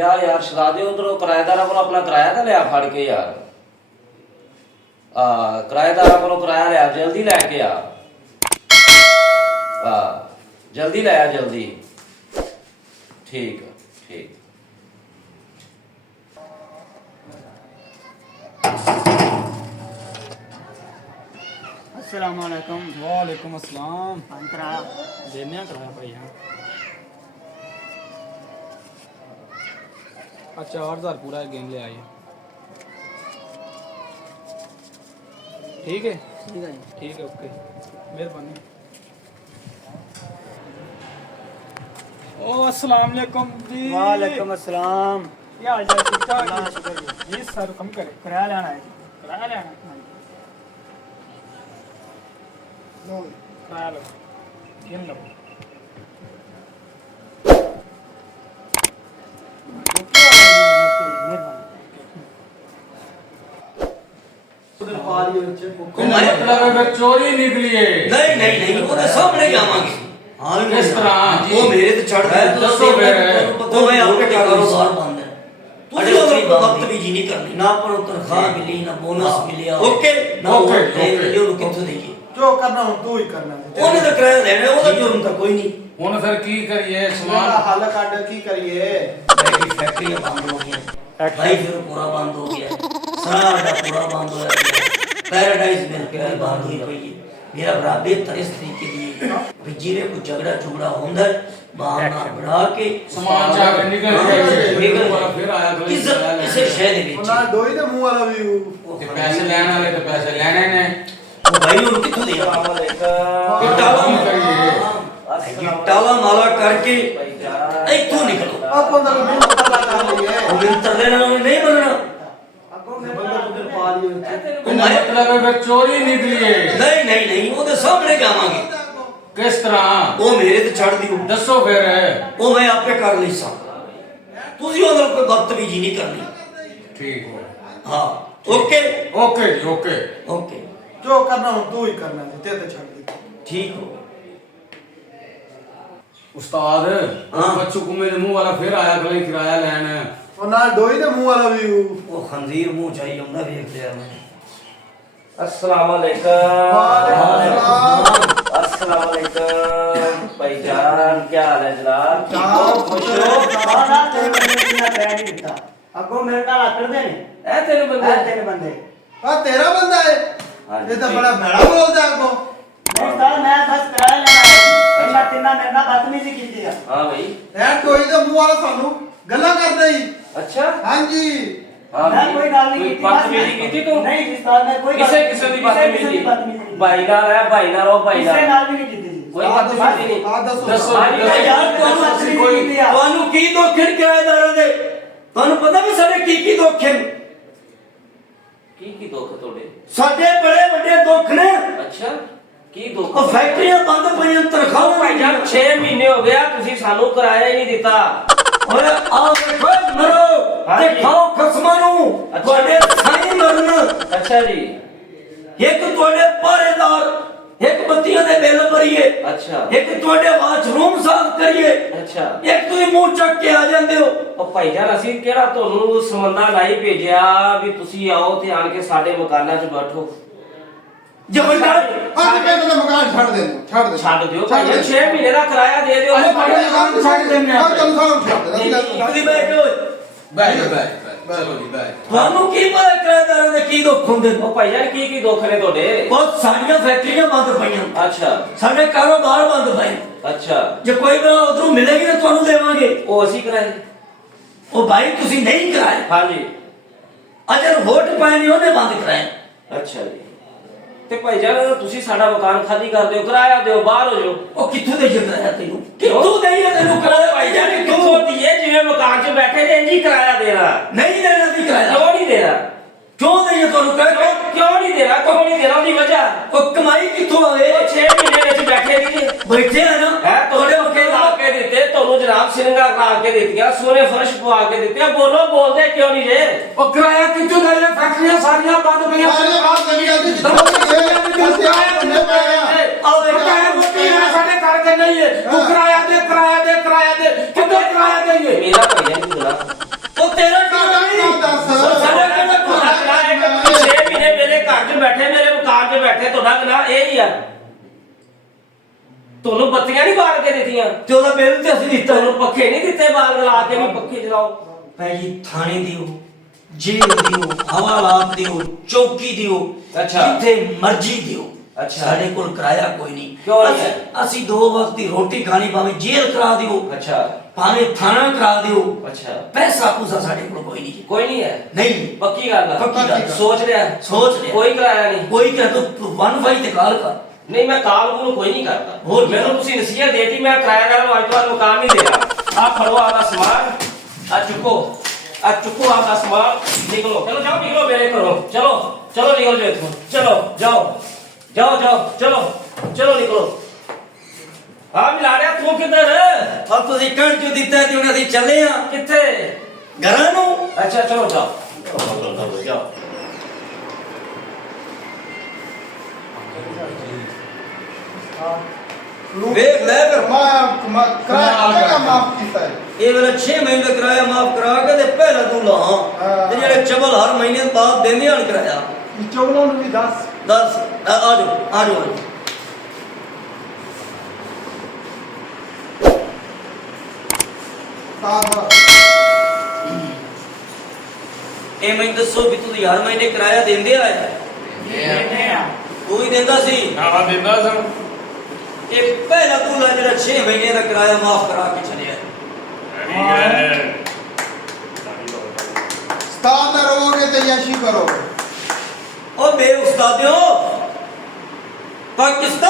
ਜਾ ਯਾਰ ਛਡਾ ਦੇ ਉਧਰੋਂ ਕਿਰਾਏਦਾਰਾਂ ਕੋਲ ਆਪਣਾ ਕਿਰਾਇਆ ਤਾਂ ਲਿਆ ਫੜ ਕੇ ਯਾਰ। ਕਿਰਾਏਦਾਰਾਂ ਕੋਲੋਂ ਕਿਰਾਇਆ ਲਿਆ, ਜਲਦੀ ਲੈ ਕੇ ਆ। ਜਲਦੀ ਲੈ ਆ ਜਲਦੀ। ਠੀਕ ਹੈ ਠੀਕ। अस्सलाम वालेकुम। वालेकुम अस्सलाम। अंतरा देने कराया भाई हाँ। अच्छा 4000 पूरा गेम ले आइए। ठीक है ठीक है ओके मेहरबानी। ओ अस्सलाम वालेकुम जी। वालेकुम अस्सलाम। क्या हाल चाल ठीक ठाक? अल्लाह शुक्र जी। जी सर कम करे किराया लेना है। किराया लेना किराया लो गेम लो। मतलब चोरी निकली है। नहीं नहीं नहीं वो सामने जावांगे। हाँ किस तरह वो मेरे तो चढ़ गए तो दसो फिर। तो मैं आपके कारोबार बंद है। अरे वक्त भी जी नहीं करनी ना पर तनख्वाह मिली ना बोनस मिलिया। ओके ना ओके, ये कितों देगी जो करना हो तू ही करना ਉਹਨੇ ਤਾਂ ਕਿਰਾਇਆ ਲੈਣਾ ਉਹਦਾ ਜੁਰਮ ਤਾਂ ਕੋਈ ਨਹੀਂ। ਹੁਣ ਫਿਰ ਕੀ ਕਰੀਏ ਸਮਾਨ ਸਮਾਨ ਹੱਲ ਕੱਢ ਕੀ ਕਰੀਏ। मेरी फैक्ट्री बंद हो गई भाई फिर पूरा बंद हो गया सारा पूरा बंद हो गया पैराडाइज मिल्क भी बंद हुई पई है। मेरा भरा बेहतर इस तरीके दी भी जिन्हें कोई झगड़ा झुगड़ा होंदा है बहाना बना के ਸਮਾਨ ਚਾ ਕੇ ਨਿਕਲ ਜਾਈਏ ਦੁਬਾਰਾ ਫਿਰ ਆਇਆ ਅਗਲੇ ਕਿਸੇ ਸ਼ਹਿਰ ਦੇ ਵਿੱਚ ਉਹਨਾਂ ਡੋਈ ਦੇ ਮੂੰਹ ਵਾਲਾ ਵੀ ਤੇ ਪੈਸੇ ਲੈਣ ਵਾਲੇ ਤੇ ਪੈਸੇ ਲੈਣੇ ਨੇ। ਉਹ ਭਾਈ ਨੂੰ ਕਿੱਥੋਂ ਦੇ ਟਾਲਾ ਮਾਲਾ ਕਰਕੇ ਇੱਥੋਂ ਨਿਕਲੋ। ਆਪਾਂ ਦਾ ਮੂੰਹ ਪਤਾ ਕਰ ਲਈਏ ਉਹ ਮੈਨੂੰ ਤਰਲੇ ਨਾਲ ਨਹੀਂ ਬਣਨਾ। ਬੰਦਾ ਪੁੱਤਰ ਪਾ ਲਿਓ मतलब फिर चोरी निकली है। ਨਹੀਂ ਨਹੀਂ ਨਹੀਂ ਉਹਦੇ ਸਾਹਮਣੇ ਜਾਵਾਂਗੇ। किस तरह ਉਹ ਮੇਰੇ ਤੇ ਛੱਡ ਦਿਓ दसो फिर। ਉਹ ਮੈਂ ਆਪੇ ਕਰ ਲਈ ਸਾਂ। ਤੁਸੀਂ ਉਹਦੇ ਨਾਲ ਕੋਈ ਬਦਤਮੀਜ਼ੀ ਨਹੀਂ ਕਰਨੀ। ठीक हो ਹਾਂ ਓਕੇ ओके जी ओके। ਓਕੇ ਜੋ ਕਰਨਾ ਹੋ ਤੂੰ ਹੀ ਕਰਨਾ ਤੇ ਤੇ ਛੱਡ ਦੇ। ਠੀਕ ਹੋ। उस्ताद हाँ। बच्चों को मेरे मुंह वाला फिर आया अगले किराया लेन। ਉਹ ਨਾਲ ਡੋਈ ਦੇ ਮੂੰਹ ਵਾਲਾ ਵੀ ਉਹ ਖੰਜ਼ੀਰ ਮੂੰਹ ਚਾਹੀ ਹੁੰਦਾ ਵੇਖ ਲਿਆ ਮੈਂ। अस्सलाम अस्सलाम वालेकुम भाईजान क्या हाल है जनाब? ठीक हो खुश हो? सारा तेरे बंदे ने पैर नहीं दिता। अगो मेरे नाल आकड़ दे ने। ए तेरे बंदे तेरे बंदे। ਆ ਤੇਰਾ ਬੰਦਾ ਹੈ ਇਹ ਤਾਂ ਬੜਾ ਭੈੜਾ ਬੋਲਦਾ ਅੱਗੋਂ। नहीं साल मैं बस किराया लेना है। इन्ना तिन्ना मेरे नाल बदतमीजी की दी है। हाँ भाई ਐ ਡੋਈ ਦੇ ਮੂੰਹ ਵਾਲਾ ਸਾਨੂੰ ਗੱਲਾਂ ਕਰਦਾ ਹੀ। अच्छा ਹਾਂਜੀ हाँ मैं कोई गाल नहीं की। बदतमीजी की थी तू? नहीं जी साल मैं कोई किसे किसे दी बदतमीजी? बदतमीजी। भाई नाल है भाई नाल ओ भाई किसे नाल नाल भी नहीं की थी। कोई बदतमीजी नहीं। ਆ ਦੱਸੋ दसो भाई यार ਤੁਹਾਨੂੰ बदतमीजी ਕੋਈ की दी है। ਤੁਹਾਨੂੰ ਕੀ ਦੋਖਣ ਕਿਰਾਏਦਾਰਾਂ ਦੇ ਤੁਹਾਨੂੰ ਪਤਾ ਵੀ ਸਾਡੇ ਕੀ ਦੋਖਣ ਕੀ ਦੁੱਖ ਤੁਹਾਡੇ ਸਾਡੇ ਬੜੇ ਵੱਡੇ ਦੁੱਖ ਨੇ। ਅੱਛਾ ਕੀ ਦੁੱਖ? ਉਹ ਫੈਕਟਰੀਆਂ ਬੰਦ ਪਈਆਂ ਤਨਖਾਹਾਂ ਭਾਈ ਜਾਨ 6 ਮਹੀਨੇ ਹੋ ਗਿਆ ਤੁਸੀਂ ਸਾਨੂੰ ਕਿਰਾਇਆ ਹੀ ਨਹੀਂ ਦਿੱਤਾ। ਓਏ ਆ ਵੇਖੋ ਮਰੋ ਤੇ ਖਾਓ ਖਸਮਾਂ ਨੂੰ ਤੁਹਾਡੇ ਸਾਈਂ ਮਰਨ। ਅੱਛਾ ਜੀ ਇੱਕ ਤੁਹਾਡੇ ਪਹਰੇਦਾਰ ਇੱਕ ਬੱਤੀਆਂ ਦੇ ਬਿੱਲ ਭਰੀਏ। ਅੱਛਾ ਇੱਕ ਤੁਹਾਡੇ ਬਾਥਰੂਮ ਸਾਫ਼ ਕਰੀਏ। ਅੱਛਾ ਇੱਕ ਤੁਸੀਂ ਮੂੰਹ ਚੱਕ ਕੇ ਆ ਜਾਂਦੇ ਹੋ। ਉਹ ਭਾਈ ਜਾਨ ਅਸੀਂ ਕਿਹੜਾ ਤੁਹਾਨੂੰ ਸਮੰਦਾ ਲਾਈ ਭੇਜਿਆ ਵੀ ਤੁਸੀਂ ਆਓ ਤੇ ਆਣ ਕੇ ਸਾਡੇ ਮਕਾਨਾਂ 'ਚ ਬੈਠੋ। ਜ਼ਬਰਦਸਤ ਅੱਜ ਕਹਿੰਦਾ ਤਾਂ ਮਕਾਨ ਛੱਡ ਦੇ ਛੱਡ ਦੇ ਛੱਡ ਦਿਓ ਭਾਈ 6 ਮਹੀਨੇ ਦਾ ਕਿਰਾਇਆ ਦੇ ਦਿਓ। ਮਕਾਨ ਛੱਡ ਦਿੰਦੇ ਆ ਚਲ ਸਾਨੂੰ ਛੱਡ ਦੇ ਤੁਸੀਂ ਬੈਠੋ। बैठ बैठ चलो जी बैठ। ਤੁਹਾਨੂੰ ਕੀ ਪਤਾ ਕਿਰਾਏਦਾਰਾਂ ਦੇ ਕੀ ਦੁੱਖ ਹੁੰਦੇ? ਉਹ ਭਾਈ ਜਾਨ ਕੀ ਦੁੱਖ ਨੇ ਤੁਹਾਡੇ? ਉਹ ਸਾਡੀਆਂ ਫੈਕਟਰੀਆਂ ਬੰਦ ਪਈਆਂ। ਅੱਛਾ ਸਾਡੇ ਕਾਰੋਬਾਰ ਬੰਦ ਪਏ। ਅੱਛਾ ਜੇ ਕੋਈ ਨਾ ਉਧਰੋਂ ਮਿਲੇਗੀ ਤਾਂ ਤੁਹਾਨੂੰ ਦੇਵਾਂਗੇ। ਉਹ ਅਸੀਂ ਕਰਾਏ। ਉਹ ਭਾਈ ਤੁਸੀਂ ਨਹੀਂ ਕਰਾਏ। ਹਾਂਜੀ ਅਜਰ ਵੋਟ ਪਾਏ ਨਹੀਂ ਉਹਨੇ ਬੰਦ ਕਰਾਏ। ਅੱਛਾ ਜੀ ਤੇ ਭਾਈ ਜਾਨ ਤੁਸੀਂ ਸਾਡਾ ਮਕਾਨ ਖਾਲੀ ਕਰ ਦਿਓ ਕਿਰਾਇਆ ਦਿਓ ਬਾਹਰ ਹੋ ਜਾਓ। ਉਹ ਕਿੱਥੋਂ ਦੇ ਕਿਰਾਇਆ ਤੈਨੂੰ? ਕਿੱਥੋਂ ਦੇਈਏ ਤੈਨੂੰ ਕਿਰਾਇਆ? ਭਾਈ ਜਾਨ ਕਿੱਥੋਂ ਦੀਏ ਜਿਵੇਂ ਮਕਾਨ 'ਚ ਬੈਠੇ ਨੇ ਇੰਜੀ ਕਿਰਾਇਆ ਦੇਣਾ ਨਹੀਂ ਦੇਣਾ ਸੀ ਕਿਰਾਇਆ। ਕਿਉਂ ਨਹੀਂ ਦੇਣਾ? ਕਿਉਂ ਦੇਈਏ ਤੁਹਾਨੂੰ ਕਿਰਾਇਆ? ਕਿਉਂ ਨਹੀਂ ਦੇਣਾ? ਕਿਉਂ ਨਹੀਂ ਦੇਣਾ ਉਹਦੀ ਵਜ੍ਹਾ? ਉਹ ਕਮਾਈ ਕਿੱਥੋਂ ਆਵੇ? 6 ਮਹੀਨੇ ਵਿੱਚ ਬੈਠੇ ਨਹੀਂ ਬੈਠੇ ਆ ਨਾ ਹੈ ਤੁਹਾਡੇ ਉੱਤੇ ਲਾ ਕੇ ਦਿੱਤੇ ਤੁਹਾਨੂੰ ਜਨਾਬ ਸਿੰਘਾਂ ਲਾ ਕੇ ਦਿੱਤੀਆਂ ਸੋਨੇ ਫਰਸ਼ ਪਵਾ ਕੇ ਦਿੱਤੇ। ਬੋਲੋ ਬੋਲਦੇ ਕਿਉਂ ਨਹੀਂ ਜੇ? ਉਹ ਕਿਰਾਇਆ ਕਿੱਥੋਂ ਦੇ ਰਹੇ? ਫੈਕਟਰੀਆਂ ਸਾਰੀਆਂ ਬੰਦ ਪਈਆਂ। ਸਾਰੇ ਬਾਤ ਕਰੀ ਜਾਂਦੀ ਅਸੀਂ ਆਪਣੇ ਪਏ ਆ ਆਓ ਦੇਖੋ ਸਾਡੇ ਘਰ ਦੇ ਨਹੀਂ ਹੈ। ਤੂੰ ਕਿਰਾਇਆ ਦੇ ਕਿਰਾਇਆ ਦੇ ਕਿਰਾਇਆ ਦੇ ਕਿੱਥੋਂ ਕਿਰਾਇਆ ਦੇਈਏ? ਮੇਰਾ ਭਾਈ ਜਾਨ ਜਨਾਬ ਬੈਠੇ ਮੇਰੇ ਮਕਾਨ 'ਚ ਬੈਠੇ ਤੁਹਾਡਾ ਗੁਨਾਹ ਇਹ ਹੀ ਆ ਤੁਹਾਨੂੰ ਬੱਤੀਆਂ ਨਹੀਂ ਬਾਲ ਕੇ ਦਿੱਤੀਆਂ ਤੇ ਉਹਦਾ ਬਿੱਲ ਤੇ ਅਸੀਂ ਦਿੱਤਾ ਤੁਹਾਨੂੰ ਪੱਖੇ ਨਹੀਂ ਦਿੱਤੇ ਬਾਲ ਲਾ ਕੇ ਵੀ ਪੱਖੇ ਚਲਾਓ ਭਾਈ ਜੀ ਥਾਣੇ ਦਿਓ ਜੇਲ੍ਹ ਦਿਓ ਹਵਾਲਾਤ ਦਿਓ ਚੌਕੀ ਦਿਓ ਅੱਛਾ। ਜਿੱਥੇ ਮਰਜ਼ੀ ਦਿਓ ਅੱਛਾ। ਸਾਡੇ ਕੋਲ ਕਿਰਾਇਆ ਕੋਈ ਨਹੀਂ ਕਿਉਂ ਨਹੀਂ ਹੈ? ਅਸੀਂ 2 ਵਕਤ ਦੀ ਰੋਟੀ ਖਾਣੀ ਭਾਵੇਂ ਜੇਲ੍ਹ ਕਰਾ ਦਿਓ ਅੱਛਾ ਭਾਵੇਂ ਥਾਣਾ ਕਰਾ ਦਿਓ ਅੱਛਾ ਪੈਸਾ ਪੂਸਾ ਸਾਡੇ ਕੋਲ ਕੋਈ ਨਹੀਂ ਜੀ। ਕੋਈ ਨਹੀਂ ਹੈ ਨਹੀਂ ਪੱਕੀ ਗੱਲ ਆ ਪੱਕੀ ਗੱਲ। ਸੋਚ ਰਿਹਾ ਸੋਚ ਲਿਆ। ਕੋਈ ਕਰਾਇਆ ਨਹੀਂ ਕੋਈ ਕਹੇ ਤੂੰ 1 ਫਾਈ ਤੇ ਕਾਲ ਕਰ ਨਹੀਂ ਮੈਂ ਕਾਲ ਨੂੰ ਕੋਈ ਨਹੀਂ ਕਰਦਾ ਹੋਰ ਕੀ? ਮੈਨੂੰ ਤੁਸੀਂ ਨਸੀਹਤ ਦੇਤੀ ਮੈਂ ਕਿਰਾਏਦਾਰ ਨੂੰ ਅੱਜ ਤੋਂ ਬਾਅਦ ਮਕਾਨ ਨਹੀਂ ਦੇਣਾ ਆ ਫੜੋ ਆਪਦਾ ਸਮਾਨ ਆ ਚੁੱਕੋ ਆਪਦਾ ਸਮਾਨ ਨਿਕਲੋ ਚਲੋ ਜਾਓ ਨਿਕਲੋ ਮੇਰੇ ਘਰੋਂ ਚਲੋ ਚਲੋ ਨਿਕਲ ਜਾਓ ਇੱਥੋਂ ਚਲੋ ਚਲੋ ਨਿਕਲੋ ਆ ਮਿਲਾ ਰਿਹਾ ਤੂੰ ਕਿੱਧਰ ਆ ਤੁਸੀਂ ਕਹਿਣ ਕਿਉਂ ਦਿੱਤਾ ਤੇ ਹੁਣ ਅਸੀਂ ਚੱਲੇ ਆ ਕਿੱਥੇ ਘਰਾਂ ਨੂੰ ਅੱਛਾ ਚਲੋ ਜਾਓ ਵੇਖ ਲੈ ਫਿਰ ਕਿਰਾਇਆ ਮਾਫ ਕੀਤਾ ਹੈ ਇਹ ਵੇਲੇ 6 ਮਹੀਨੇ ਦਾ ਕਿਰਾਇਆ ਮਾਫ ਕਰਾ ਕੇ ਤੇ ਪਹਿਲਾਂ ਤੂੰ ਲਾ ਤੇ ਜਿਹੜੇ ਚਬਲ ਹਰ ਮਹੀਨੇ ਬਾਅਦ ਦਿੰਦੇ ਹਨ ਕਿਰਾਇਆ ਚੌਲਾਂ ਨੂੰ ਵੀ ਦੱਸ ਦੱਸ ਆ ਜਾਓ ਇਹ ਮੈਨੂੰ ਦੱਸੋ ਵੀ ਤੁਸੀਂ ਹਰ ਮਹੀਨੇ ਕਿਰਾਇਆ ਦਿੰਦੇ ਆਇਆ ਦੇਨੇ ਆ ਕੋਈ ਦਿੰਦਾ ਸੀ ਆਵਾ ਦਿੰਦਾ ਸਰ ਇਹ ਪਹਿਲਾ ਤੂੰ ਲਾ ਜਿਹੜਾ 6 ਮਹੀਨੇ ਦਾ ਕਿਰਾਇਆ ਮਾਫ ਕਰਾ ਕੇ ਚਲਿਆ ਸਤਾਨ ਨਾ ਰਹੋਗੇ ਤੇ ਯਸ਼ੀ ਕਰੋਗੇ ਉਹ ਬੇ ਉਸਤਾਦਿਓ ਪਾਕਿਸਤਾਨ